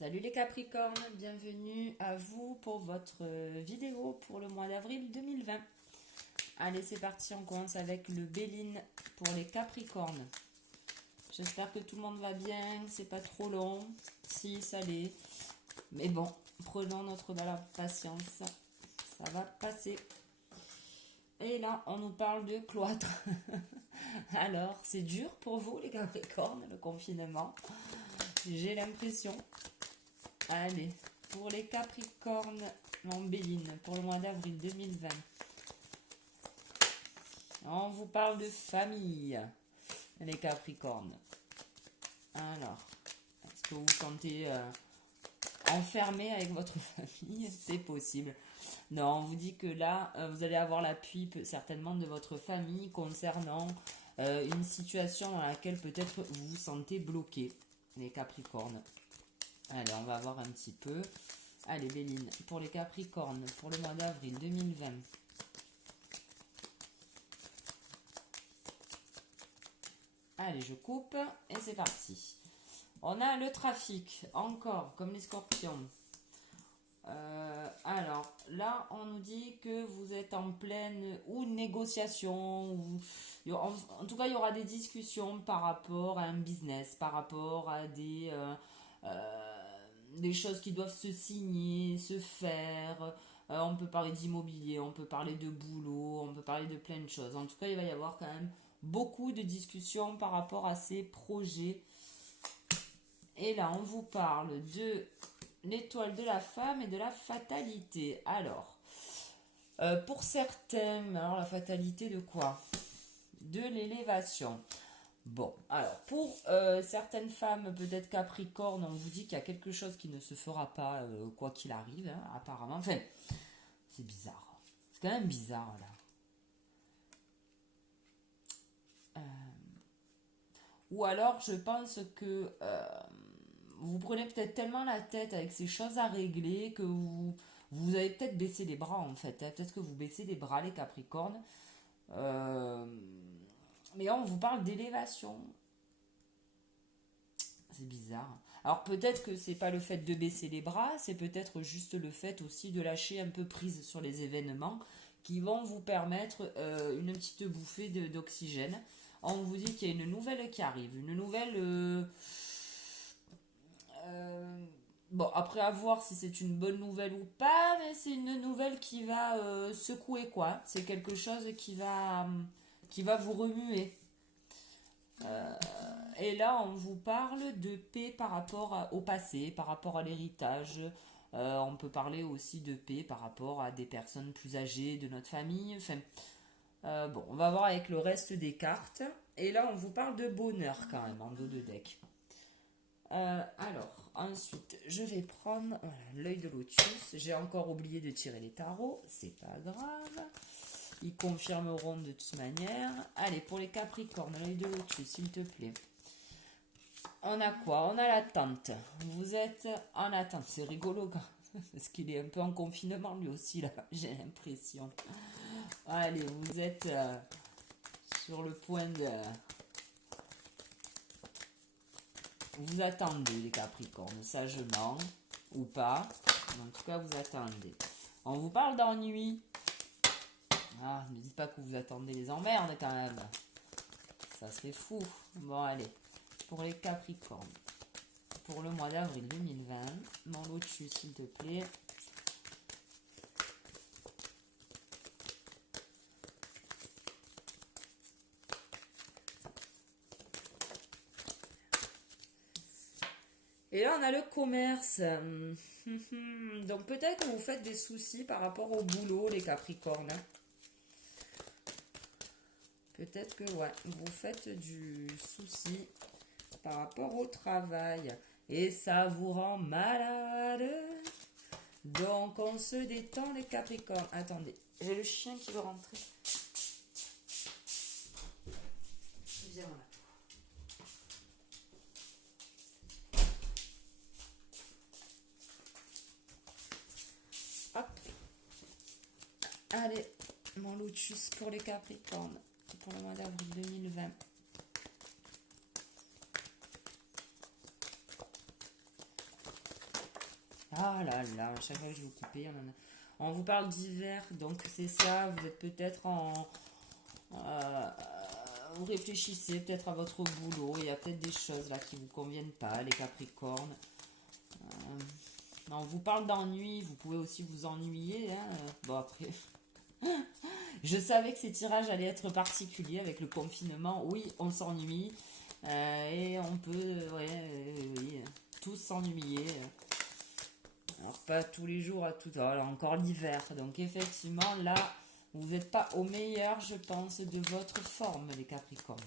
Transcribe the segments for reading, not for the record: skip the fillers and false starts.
Salut les Capricornes, bienvenue à vous pour votre vidéo pour le mois d'avril 2020. Allez, c'est parti, on commence avec le Béline pour les Capricornes. J'espère que tout le monde va bien, c'est pas trop long, si ça l'est. Mais bon, prenons notre patience, ça va passer. Et là, on nous parle de cloître. Alors, c'est dur pour vous les Capricornes, le confinement. J'ai l'impression. Allez, pour les Capricornes en Béline, pour le mois d'avril 2020. On vous parle de famille, les Capricornes. Alors, est-ce que vous vous sentez enfermé avec votre famille? C'est possible. Non, on vous dit que là, vous allez avoir l'appui certainement de votre famille concernant une situation dans laquelle peut-être vous vous sentez bloqué, les Capricornes. Allez, on va voir un petit peu. Allez, Béline, pour les Capricornes, pour le mois d'avril 2020. Allez, je coupe et c'est parti. On a le trafic, encore, comme les scorpions. Alors, là, on nous dit que vous êtes en pleine ou négociation, ou en tout cas, il y aura des discussions par rapport à un business, par rapport à des choses qui doivent se signer, se faire. On peut parler d'immobilier, on peut parler de boulot, on peut parler de plein de choses. En tout cas, il va y avoir quand même beaucoup de discussions par rapport à ces projets. Et là, on vous parle de l'étoile de la femme et de la fatalité. Alors, pour certains, alors la fatalité de quoi? De l'élévation. Bon, alors pour certaines femmes, peut-être Capricorne, on vous dit qu'il y a quelque chose qui ne se fera pas quoi qu'il arrive, hein, apparemment. Enfin, c'est bizarre. C'est quand même bizarre là. Ou alors, je pense que vous prenez peut-être tellement la tête avec ces choses à régler que vous avez peut-être baissé les bras en fait. Hein. Peut-être que vous baissez les bras, les Capricornes. Mais on vous parle d'élévation. C'est bizarre. Alors peut-être que c'est pas le fait de baisser les bras, c'est peut-être juste le fait aussi de lâcher un peu prise sur les événements qui vont vous permettre une petite bouffée d'oxygène. On vous dit qu'il y a une nouvelle qui arrive, une nouvelle... bon, après à voir si c'est une bonne nouvelle ou pas, mais c'est une nouvelle qui va secouer quoi. C'est quelque chose qui va vous remuer. Et là, on vous parle de paix par rapport au passé, par rapport à l'héritage. On peut parler aussi de paix par rapport à des personnes plus âgées de notre famille. Enfin, bon, on va voir avec le reste des cartes. Et là, on vous parle de bonheur quand même en dos de deck. Alors, ensuite, je vais prendre voilà, l'œil de lotus. J'ai encore oublié de tirer les tarots. C'est pas grave. Ils confirmeront de toute manière. Allez, pour les Capricornes, l'œil de lotus, s'il te plaît. On a quoi? On a l'attente. Vous êtes en attente. C'est rigolo parce qu'il est un peu en confinement lui aussi là, j'ai l'impression. Allez, vous êtes sur le point de... Vous attendez les Capricornes, sagement ou pas. En tout cas, vous attendez. On vous parle d'ennui. Ah, ne dites pas que vous attendez les emmerdes quand même. Ça serait fou. Bon, allez. Pour les Capricornes. Pour le mois d'avril 2020. Mon lotus, s'il te plaît. Et là, on a le commerce. Donc, peut-être que vous faites des soucis par rapport au boulot, les Capricornes. Peut-être que, ouais, vous faites du souci par rapport au travail. Et ça vous rend malade. Donc, on se détend, les Capricornes. Attendez, j'ai le chien qui veut rentrer. Viens là. Hop. Allez, mon lotus pour les Capricornes. Pour le mois d'avril 2020. Ah là là, à chaque fois que je vous coupe, on vous parle d'hiver, donc c'est ça, vous êtes peut-être en... vous réfléchissez peut-être à votre boulot, il y a peut-être des choses là qui vous conviennent pas, les Capricornes. On vous parle d'ennui, vous pouvez aussi vous ennuyer. Hein. Bon après, je savais que ces tirages allaient être particuliers avec le confinement. Oui, on s'ennuie et on peut, oui, tous s'ennuyer. Alors pas tous les jours à tout heure, encore l'hiver. Donc effectivement là, vous n'êtes pas au meilleur, je pense, de votre forme, les Capricornes.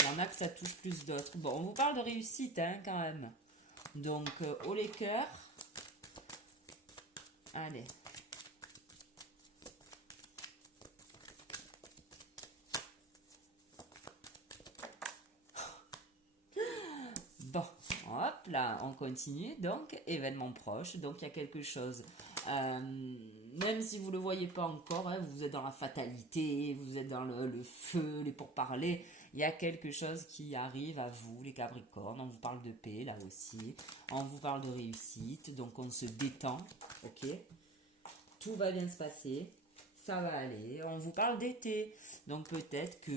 Il y en a que ça touche plus d'autres. Bon, on vous parle de réussite, hein, quand même. Donc, haut les cœurs. Allez. Bon, hop là, on continue. Donc, événement proche. Donc, il y a quelque chose. Même si vous ne le voyez pas encore, hein, vous êtes dans la fatalité, vous êtes dans le feu, les pourparlers. Il y a quelque chose qui arrive à vous, les Capricornes. On vous parle de paix, là aussi. On vous parle de réussite. Donc, on se détend. Ok ? Tout va bien se passer. Ça va aller. On vous parle d'été. Donc, peut-être que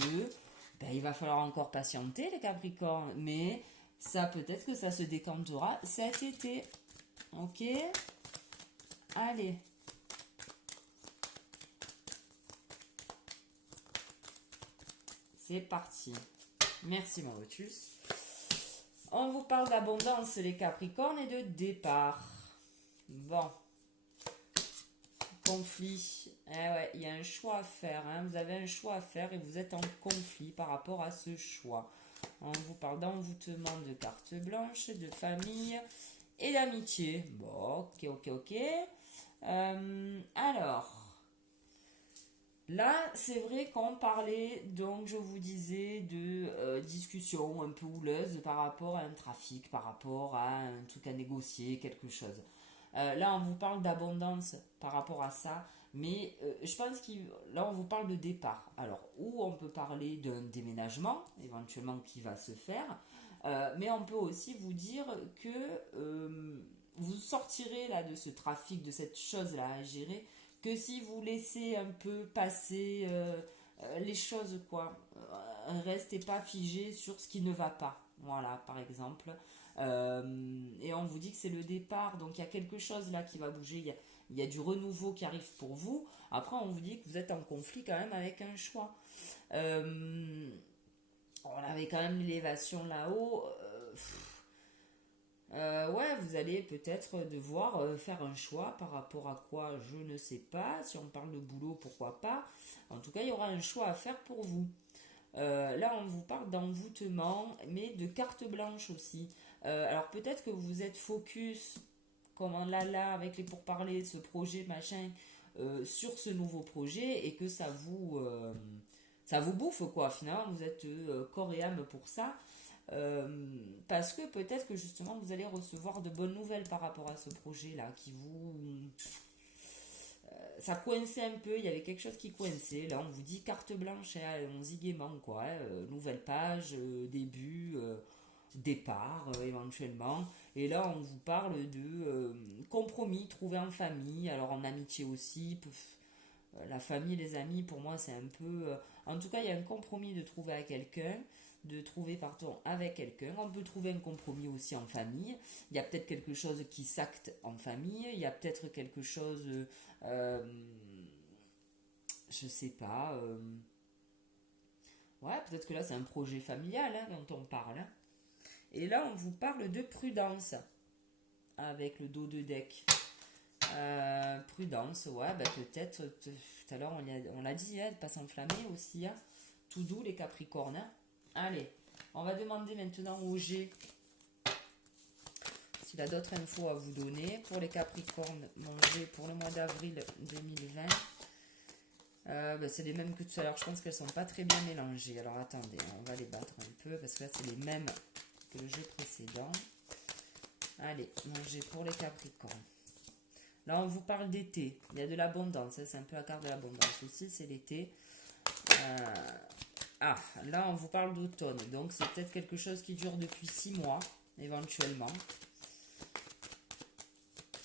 il va falloir encore patienter, les Capricornes. Mais ça, peut-être que ça se décantera cet été. Ok ? Allez. C'est parti. Merci Mauritius. On vous parle d'abondance les Capricornes et de départ. Bon. Conflit. Eh ouais, il y a un choix à faire. Hein. Vous avez un choix à faire et vous êtes en conflit par rapport à ce choix. On vous parle d'envoûtement, de carte blanche, de famille et d'amitié. Bon, ok. Alors, là, c'est vrai qu'on parlait, donc je vous disais, de discussion un peu houleuse par rapport à un trafic, par rapport à un truc à négocier, quelque chose. Là, on vous parle d'abondance par rapport à ça, mais je pense que là, on vous parle de départ. Alors, ou on peut parler d'un déménagement, éventuellement, qui va se faire, mais on peut aussi vous dire que vous sortirez là de ce trafic, de cette chose-là à gérer, que si vous laissez un peu passer les choses, quoi. Restez pas figé sur ce qui ne va pas. Voilà, par exemple. Et on vous dit que c'est le départ, donc il y a quelque chose là qui va bouger, il y a du renouveau qui arrive pour vous. Après, on vous dit que vous êtes en conflit quand même avec un choix. On avait quand même l'élévation là-haut. Ouais, vous allez peut-être devoir faire un choix par rapport à quoi, je ne sais pas. Si on parle de boulot, pourquoi pas. En tout cas, il y aura un choix à faire pour vous. Là, on vous parle d'envoûtement, mais de carte blanche aussi. Alors peut-être que vous êtes focus, comme un lala avec les pourparlers, ce projet, machin, sur ce nouveau projet et que ça vous bouffe, quoi. Finalement, vous êtes corps et âme pour ça. Parce que peut-être que justement vous allez recevoir de bonnes nouvelles par rapport à ce projet-là qui vous... ça coinçait un peu, il y avait quelque chose qui coinçait. Là, on vous dit carte blanche, on y gaiement, quoi. Nouvelle page, début, départ, éventuellement. Et là, on vous parle de compromis trouvé en famille, alors en amitié aussi. La famille, les amis, pour moi, c'est un peu... en tout cas, il y a un compromis de trouver à quelqu'un, de trouver, pardon, avec quelqu'un. On peut trouver un compromis aussi en famille. Il y a peut-être quelque chose qui s'acte en famille. Il y a peut-être quelque chose... je sais pas. Ouais, peut-être que là, c'est un projet familial hein, dont on parle. Hein. Et là, on vous parle de prudence avec le dos de deck. Prudence, ouais, bah peut-être, tout à l'heure on l'a dit, hein, de pas s'enflammer aussi, hein. Tout doux les Capricornes. Hein. Allez, on va demander maintenant au G s'il a d'autres infos à vous donner. Pour les Capricornes, mon G pour le mois d'avril 2020, c'est les mêmes que tout à l'heure, je pense qu'elles sont pas très bien mélangées. Alors attendez, on va les battre un peu parce que là c'est les mêmes que le jeu précédent. Allez, mon G pour les Capricornes. Là, on vous parle d'été. Il y a de l'abondance. Hein, c'est un peu la carte de l'abondance aussi, c'est l'été. Là, on vous parle d'automne. Donc, c'est peut-être quelque chose qui dure depuis 6 mois, éventuellement.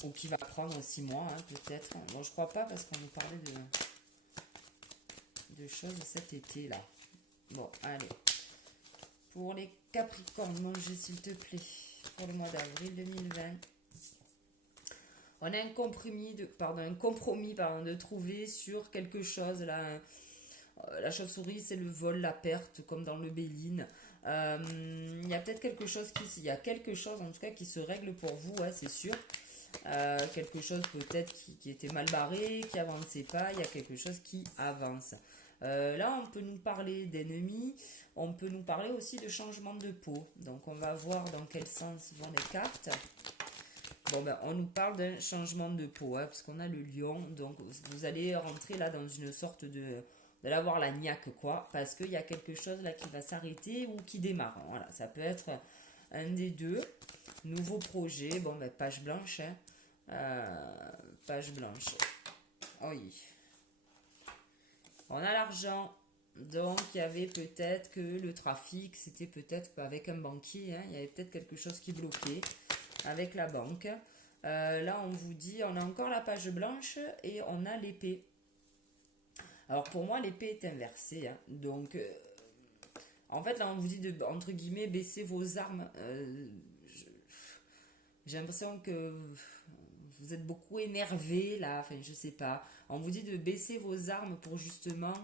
ou qui va prendre 6 mois, hein, peut-être. Bon, je crois pas parce qu'on nous parlait de choses cet été, là. Bon, allez. Pour les Capricornes, mangez s'il te plaît. Pour le mois d'avril 2020. On a un compromis, de trouver sur quelque chose, là. La chauve-souris, c'est le vol, la perte, comme dans le Béline. Il y a peut-être quelque chose il y a quelque chose en tout cas qui se règle pour vous, ouais, c'est sûr. Quelque chose peut-être qui était mal barré, qui avançait pas, il y a quelque chose qui avance. Là, on peut nous parler d'ennemis, on peut nous parler aussi de changement de peau. Donc, on va voir dans quel sens vont les cartes. Bon, ben, on nous parle d'un changement de peau, hein, parce qu'on a le lion. Donc, vous allez rentrer là dans une sorte de l'avoir la niaque, quoi, parce qu'il y a quelque chose là qui va s'arrêter ou qui démarre. Voilà, ça peut être un des deux. Nouveau projet, bon, ben, page blanche, hein. Page blanche. Oui. On a l'argent. Donc, il y avait peut-être que le trafic, c'était peut-être avec un banquier, hein, il y avait peut-être quelque chose qui bloquait avec la banque. Là, on vous dit, on a encore la page blanche et on a l'épée. Alors, pour moi, l'épée est inversée, hein. Donc, en fait, là, on vous dit de, entre guillemets, baisser vos armes. J'ai l'impression que vous êtes beaucoup énervé, là. Enfin, je sais pas. On vous dit de baisser vos armes pour justement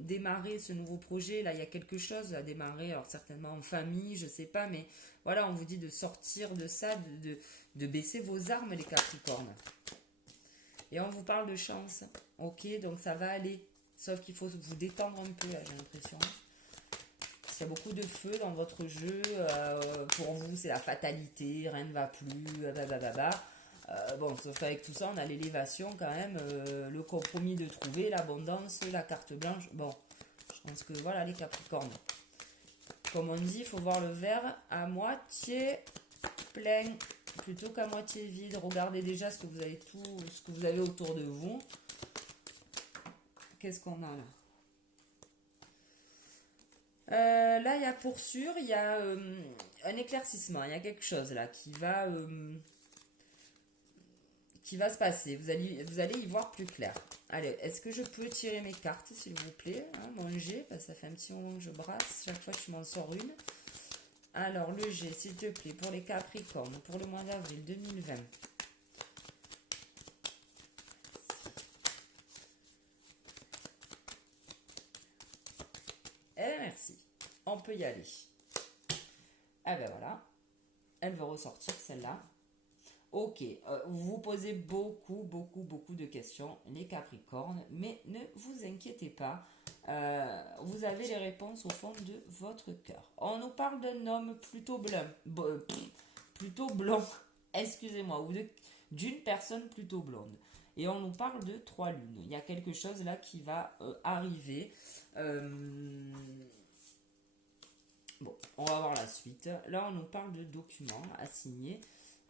démarrer ce nouveau projet. Là, il y a quelque chose à démarrer, alors certainement en famille, je sais pas, mais voilà, on vous dit de sortir de ça, de baisser vos armes, les Capricornes. Et on vous parle de chance. Ok, donc ça va aller. Sauf qu'il faut vous détendre un peu, là, j'ai l'impression. Il y a beaucoup de feu dans votre jeu. Pour vous, c'est la fatalité, rien ne va plus, blablabla. Bon, sauf qu'avec tout ça, on a l'élévation quand même, le compromis de trouver, l'abondance, la carte blanche. Bon, je pense que voilà les Capricornes. Comme on dit, il faut voir le verre à moitié plein plutôt qu'à moitié vide. Regardez déjà ce que vous avez autour de vous. Qu'est-ce qu'on a là? Là, il y a pour sûr, il y a un éclaircissement, il y a quelque chose là qui va se passer. Vous allez y voir plus clair. Allez, est-ce que je peux tirer mes cartes, s'il vous plaît, hein, mon G, parce que ça fait un petit moment que je brasse, chaque fois que je m'en sors une. Alors, le G, s'il te plaît, pour les Capricornes, pour le mois d'avril 2020. Eh bien, merci. On peut y aller. Ah ben voilà. Elle veut ressortir, celle-là. Ok, vous vous posez beaucoup de questions, les Capricornes, mais ne vous inquiétez pas, vous avez les réponses au fond de votre cœur. On nous parle d'un homme plutôt blond, excusez-moi, ou d'une personne plutôt blonde. Et on nous parle de 3 lunes. Il y a quelque chose là qui va arriver. Bon, on va voir la suite. Là, on nous parle de documents à signer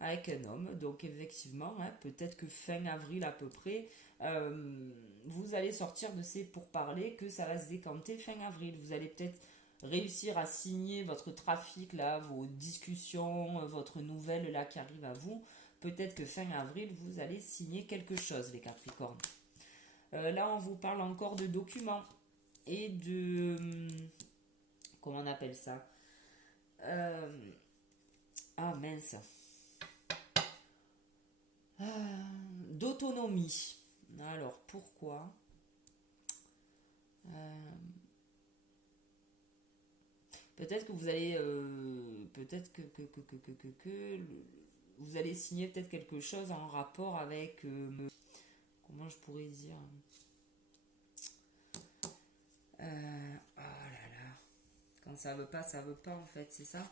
avec un homme. Donc, effectivement, hein, peut-être que fin avril à peu près, vous allez sortir de ces pourparlers, que ça va se décanter fin avril. Vous allez peut-être réussir à signer votre trafic, là, vos discussions, votre nouvelle là qui arrive à vous. Peut-être que fin avril, vous allez signer quelque chose, les Capricornes. Là, on vous parle encore de documents et de... comment on appelle ça? Ah mince. D'autonomie. Alors pourquoi? Peut-être que vous allez, peut-être que vous allez signer peut-être quelque chose en rapport avec, comment je pourrais dire, oh là là, quand ça veut pas en fait, c'est ça.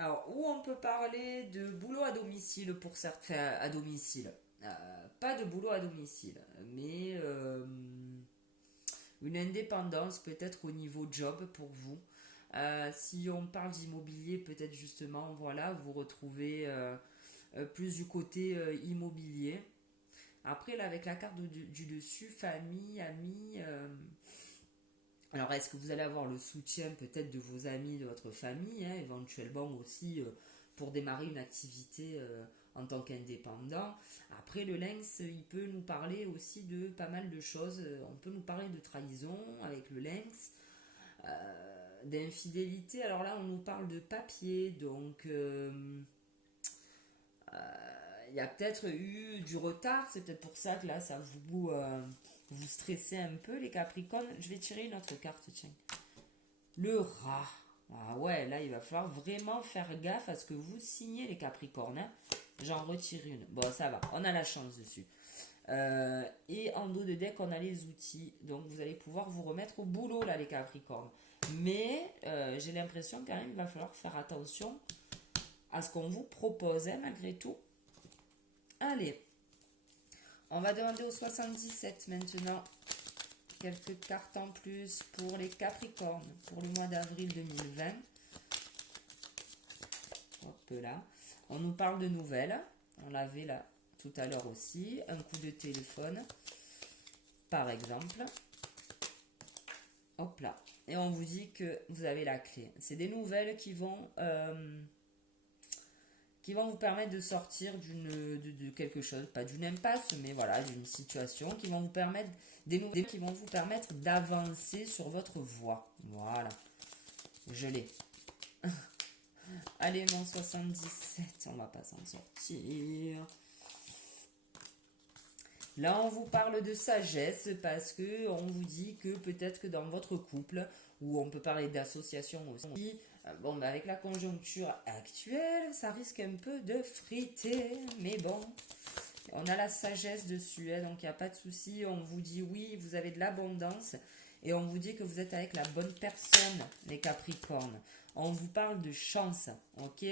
Alors, où on peut parler de boulot à domicile pour certains, à domicile. Pas de boulot à domicile, mais une indépendance peut-être au niveau job pour vous. Si on parle d'immobilier, peut-être justement, voilà, vous retrouvez plus du côté immobilier. Après, là, avec la carte du dessus, famille, amis, alors est-ce que vous allez avoir le soutien peut-être de vos amis, de votre famille, hein, éventuellement aussi pour démarrer une activité en tant qu'indépendant. Après, le lynx, il peut nous parler aussi de pas mal de choses. On peut nous parler de trahison avec le lynx, d'infidélité. Alors là, on nous parle de papier, donc il y a peut-être eu du retard. C'est peut-être pour ça que là, ça vous stressez un peu, les Capricornes. Je vais tirer une autre carte, tiens. Le rat. Ah ouais, là, il va falloir vraiment faire gaffe à ce que vous signez, les Capricornes, hein. J'en retire une. Bon, ça va, on a la chance dessus. Et en dos de deck, on a les outils. Donc, vous allez pouvoir vous remettre au boulot, là, les Capricornes. Mais, j'ai l'impression quand même, il va falloir faire attention à ce qu'on vous propose, hein, malgré tout. Allez, on va demander au 77 maintenant. Quelques cartes en plus pour les Capricornes pour le mois d'avril 2020. Hop là. On nous parle de nouvelles. On l'avait là tout à l'heure aussi. Un coup de téléphone, par exemple. Hop là. Et on vous dit que vous avez la clé. C'est des nouvelles qui vont vous permettre de sortir de quelque chose, pas d'une impasse, mais voilà, d'une situation, qui vont vous permettre, des nouvelles qui vont vous permettre d'avancer sur votre voie. Voilà, je l'ai. Allez, mon 77, on va pas s'en sortir. Là, on vous parle de sagesse parce que on vous dit que peut-être que dans votre couple, ou on peut parler d'association aussi, bon, bah avec la conjoncture actuelle, ça risque un peu de friter, mais bon, on a la sagesse dessus, hein, donc il n'y a pas de souci. On vous dit oui, vous avez de l'abondance, et on vous dit que vous êtes avec la bonne personne, les Capricornes. On vous parle de chance, ok?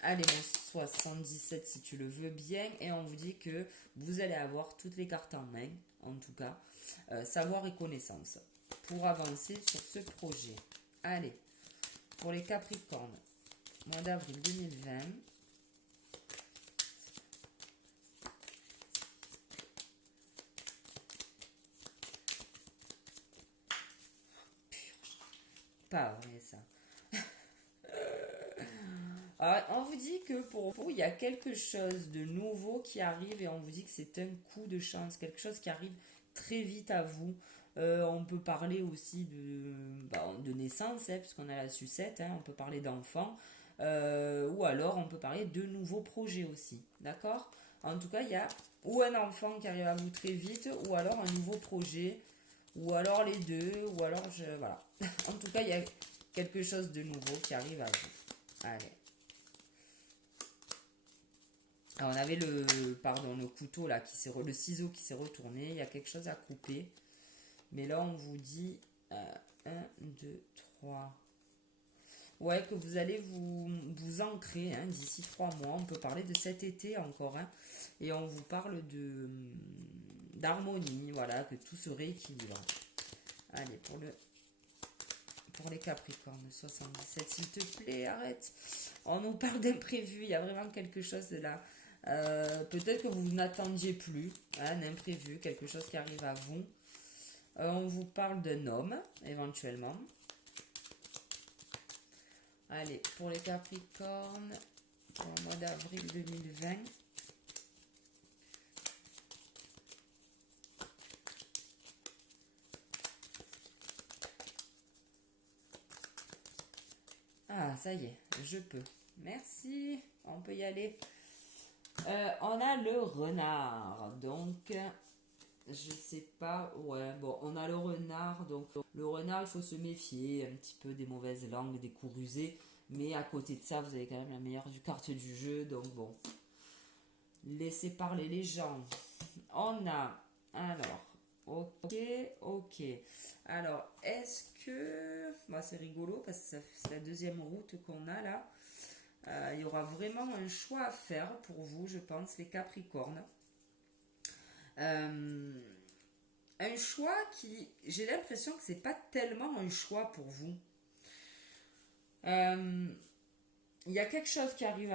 Allez, mon 77 si tu le veux bien, et on vous dit que vous allez avoir toutes les cartes en main, en tout cas, savoir et connaissance, pour avancer sur ce projet. Allez, pour les Capricornes, mois d'avril 2020. Pas vrai ça. Alors, on vous dit que pour vous, il y a quelque chose de nouveau qui arrive et on vous dit que c'est un coup de chance, quelque chose qui arrive très vite à vous. On peut parler aussi de naissance, hein, puisqu'on a la sucette, hein, on peut parler d'enfants, ou alors on peut parler de nouveaux projets aussi, d'accord? En tout cas, il y a ou un enfant qui arrive à vous très vite, ou alors un nouveau projet, ou alors les deux, ou alors voilà. En tout cas, il y a quelque chose de nouveau qui arrive à vous. Allez. Alors, on avait le couteau là, le ciseau qui s'est retourné. Il y a quelque chose à couper. Mais là, on vous dit 1, 2, 3. Ouais, que vous allez vous ancrer, hein, d'ici 3 mois. On peut parler de cet été encore, hein, et on vous parle d'harmonie, voilà, que tout se rééquilibre. Allez, pour les Capricornes, 77, s'il te plaît, arrête. On nous parle d'imprévu, il y a vraiment quelque chose de là. Peut-être que vous n'attendiez plus, hein, un imprévu, quelque chose qui arrive à vous. On vous parle d'un homme, éventuellement. Allez, pour les Capricornes, pour le mois d'avril 2020. Ah, ça y est, je peux. Merci, on peut y aller. On a le renard, donc je sais pas, ouais, bon, on a le renard, donc le renard, il faut se méfier un petit peu des mauvaises langues, des coups rusés, mais à côté de ça, vous avez quand même la meilleure carte du jeu, donc bon, laissez parler les gens. On a, alors, ok, alors, est-ce que, bah, c'est rigolo, parce que c'est la deuxième route qu'on a là. Il y aura vraiment un choix à faire pour vous, je pense, les Capricornes. Un choix qui, j'ai l'impression que c'est pas tellement un choix pour vous. Il y a quelque chose qui arrive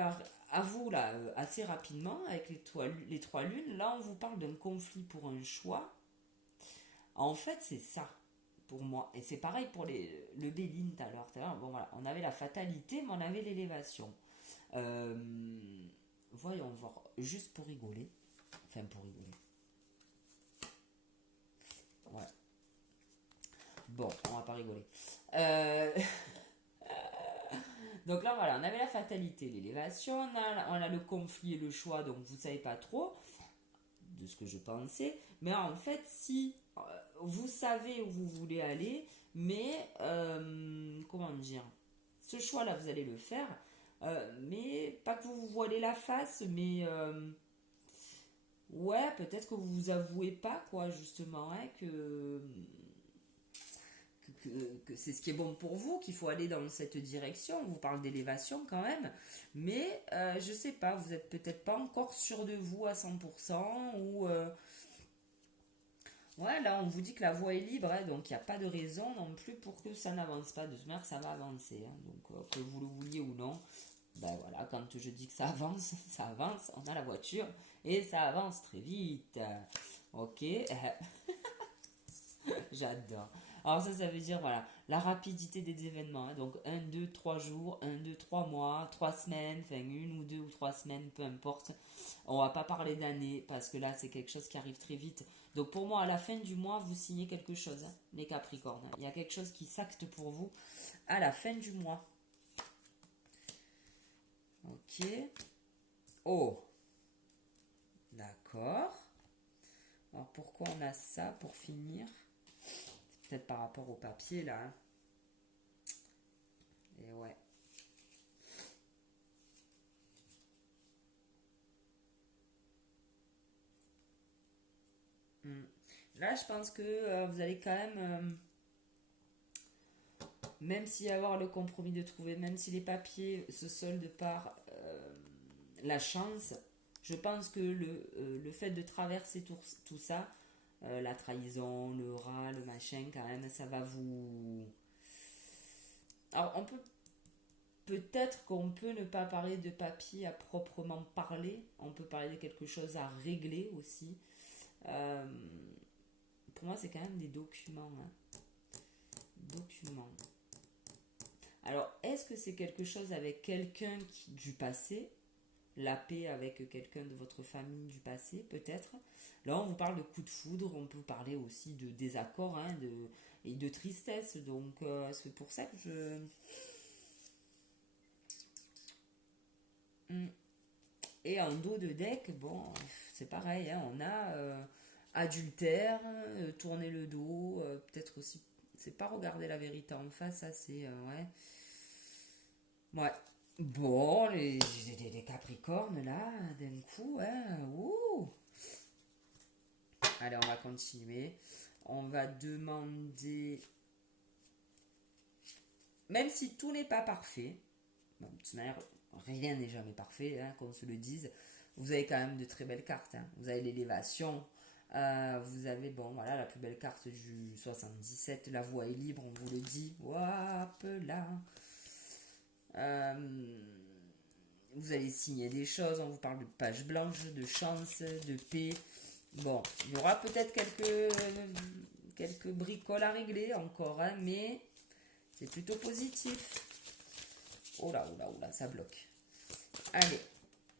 à vous, là, assez rapidement, avec les trois lunes, là, on vous parle d'un conflit pour un choix. En fait, c'est ça, pour moi. Et c'est pareil pour le Béline tout à l'heure. Bon, voilà, on avait la fatalité, mais on avait l'élévation. Euh, Voyons voir, juste pour rigoler. Enfin, pour rigoler. Ouais. Bon, on va pas rigoler. Euh, Donc là, voilà, on avait la fatalité, l'élévation, on a le conflit et le choix, donc vous savez pas trop de ce que je pensais. Mais en fait, si vous savez où vous voulez aller, mais comment dire, ce choix-là, vous allez le faire, mais pas que vous vous voilez la face, mais ouais, peut-être que vous vous avouez pas, quoi, justement, hein, que c'est ce qui est bon pour vous, qu'il faut aller dans cette direction. On vous parle d'élévation quand même, mais je sais pas, vous êtes peut-être pas encore sûr de vous à 100% ou ouais, là on vous dit que la voie est libre, hein, donc il n'y a pas de raison non plus pour que ça n'avance pas. De toute manière, ça va avancer, hein, donc que vous le vouliez ou non. Ben voilà, quand je dis que ça avance, ça avance, on a la voiture et ça avance très vite. Ok, j'adore. Alors ça veut dire, voilà, la rapidité des événements, hein. Donc 1, 2, 3 jours, 1, 2, 3 mois, 3 semaines, enfin 1 ou 2 ou 3 semaines, peu importe. On va pas parler d'années parce que là, c'est quelque chose qui arrive très vite. Donc pour moi, à la fin du mois, vous signez quelque chose, hein, les Capricornes. Il y a quelque chose qui s'acte pour vous à la fin du mois. Ok. Oh, d'accord. Alors pourquoi on a ça pour finir? Peut-être par rapport au papier là, hein. Et ouais. Hmm. Là, je pense que vous allez quand même s'il y a avoir le compromis de trouver, même si les papiers se soldent par la chance, je pense que le fait de traverser tout ça, la trahison, le rat, le machin, quand même, ça va vous... Alors, on peut peut-être qu'on peut ne pas parler de papier à proprement parler, on peut parler de quelque chose à régler aussi. Euh, pour moi, c'est quand même des documents, hein. Documents. Alors, est-ce que c'est quelque chose avec quelqu'un du passé? La paix avec quelqu'un de votre famille du passé, peut-être? Là, on vous parle de coup de foudre, on peut parler aussi de désaccord, hein, et de tristesse. Donc, c'est pour ça que je... Hmm. Et en dos de deck, bon, c'est pareil, hein, on a adultère, tourner le dos, peut-être aussi, c'est pas regarder la vérité en face, ça c'est, ouais. Ouais. Bon, les Capricornes là, d'un coup, hein, ouh. Allez, on va continuer. On va demander, même si tout n'est pas parfait, bon, de toute manière, rien n'est jamais parfait, hein, qu'on se le dise. Vous avez quand même de très belles cartes, hein. Vous avez l'élévation, vous avez, bon, voilà, la plus belle carte du 77, la voie est libre, on vous le dit. Hop là. Vous allez signer des choses, on vous parle de page blanche, de chance, de paix. Bon, il y aura peut-être quelques bricoles à régler encore, hein, mais c'est plutôt positif. Oh là, oh là, oh là, ça bloque. Allez,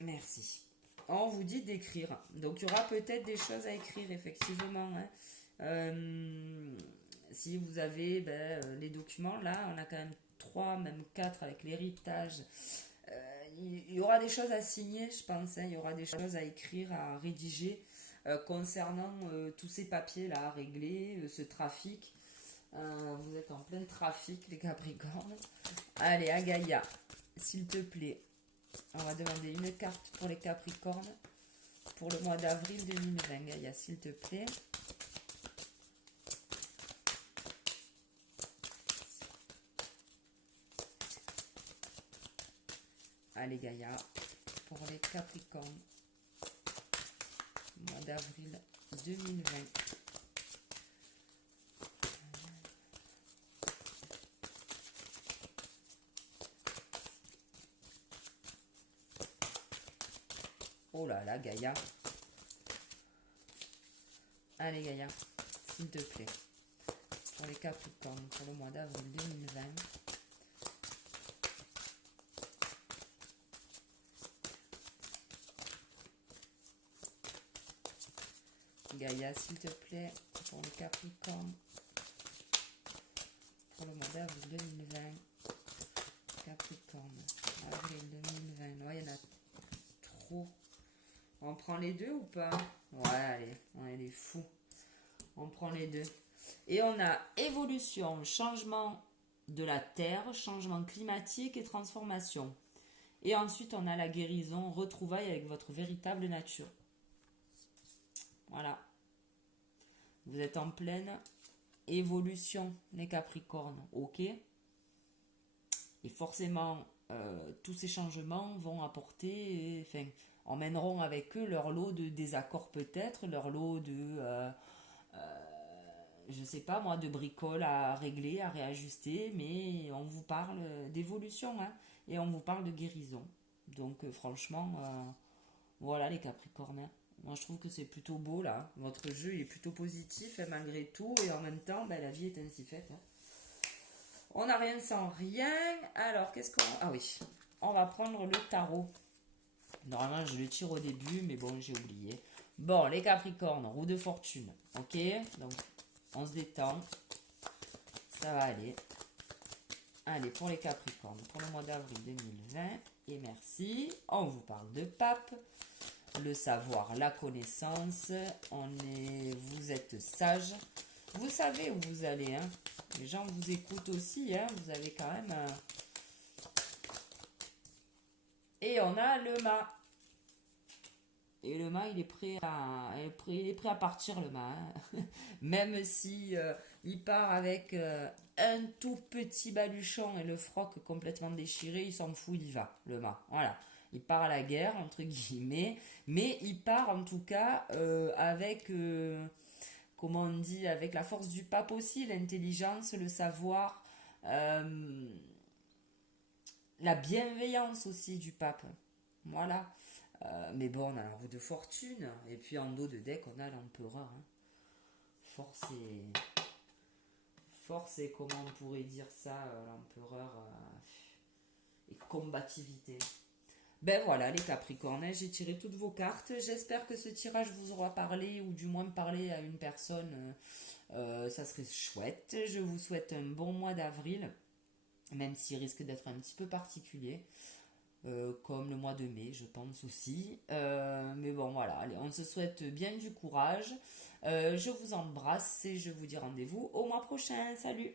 merci. On vous dit d'écrire. Donc il y aura peut-être des choses à écrire, effectivement, hein. Si vous avez les documents, là, on a quand même 3, même 4 avec l'héritage. Il y aura des choses à signer, je pense, hein. Il y aura des choses à écrire, à rédiger concernant tous ces papiers-là à régler, ce trafic. Vous êtes en plein trafic, les Capricornes. Allez, à Gaïa, s'il te plaît. On va demander une carte pour les Capricornes pour le mois d'avril 2020. Gaïa, s'il te plaît. Allez, Gaïa, pour les Capricornes, mois d'avril 2020. là là, Gaïa. Allez, Gaïa, s'il te plaît. Pour les Capricornes, pour le mois d'avril 2020. Gaïa, s'il te plaît, pour le Capricorne. Pour le mois d'avril 2020. Capricorne, avril 2020. Ouais, il y en a trop. On prend les deux ou pas? Ouais, allez, on est des fous. On prend les deux. Et on a évolution, changement de la terre, changement climatique et transformation. Et ensuite, on a la guérison, retrouvailles avec votre véritable nature. Voilà. Vous êtes en pleine évolution, les Capricornes, ok? Et forcément, tous ces changements vont apporter, enfin, emmèneront avec eux leur lot de désaccords peut-être, leur lot de, je sais pas moi, de bricoles à régler, à réajuster, mais on vous parle d'évolution, hein, et on vous parle de guérison. Donc franchement, voilà les Capricornes, hein. Moi je trouve que c'est plutôt beau là, votre jeu il est plutôt positif hein, malgré tout, et en même temps, ben, la vie est ainsi faite, hein. On n'a rien sans rien. Alors, qu'est-ce qu'on... Ah oui, on va prendre le tarot. Normalement, je le tire au début, mais bon, j'ai oublié. Bon, les Capricornes, roue de fortune. Ok, donc on se détend. Ça va aller. Allez, pour les Capricornes, pour le mois d'avril 2020. Et merci. On vous parle de pape. Le savoir, la connaissance. Vous êtes sage. Vous savez où vous allez, hein. Les gens vous écoutent aussi, hein. Vous avez quand même... Et on a le mât. Et le mât, il est prêt à partir, le mât, hein. Même si il part avec un tout petit baluchon et le froc complètement déchiré, il s'en fout, il y va, le mât. Voilà. Il part à la guerre, entre guillemets. Mais il part, en tout cas, avec... comment on dit, avec la force du pape aussi, l'intelligence, le savoir, la bienveillance aussi du pape. Voilà. Mais bon, on a la roue de fortune. Et puis en dos de deck, on a l'empereur, hein. Force et comment on pourrait dire ça, l'empereur, et combativité. Ben voilà les Capricornes, hein, j'ai tiré toutes vos cartes. J'espère que ce tirage vous aura parlé, ou du moins parlé à une personne. Ça serait chouette. Je vous souhaite un bon mois d'avril, même s'il risque d'être un petit peu particulier. Comme le mois de mai, je pense aussi. Mais bon, voilà, allez, on se souhaite bien du courage. Je vous embrasse et je vous dis rendez-vous au mois prochain. Salut!